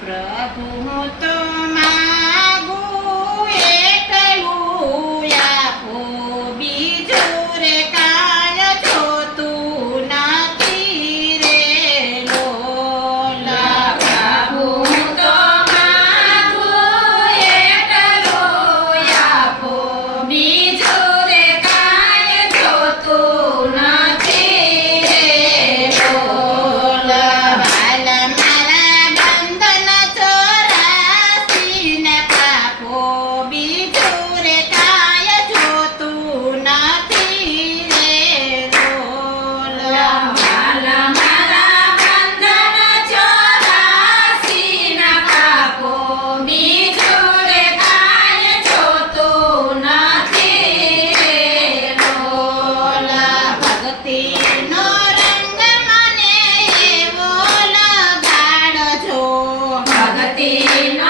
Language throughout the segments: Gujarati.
પ્રભુ તો Amen.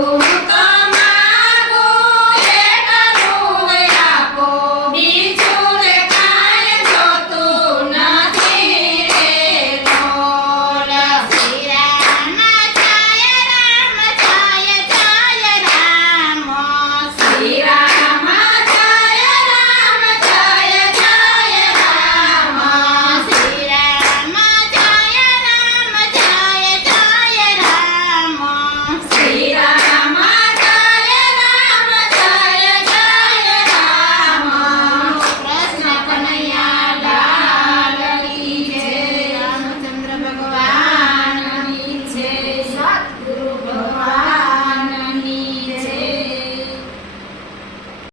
Senhor.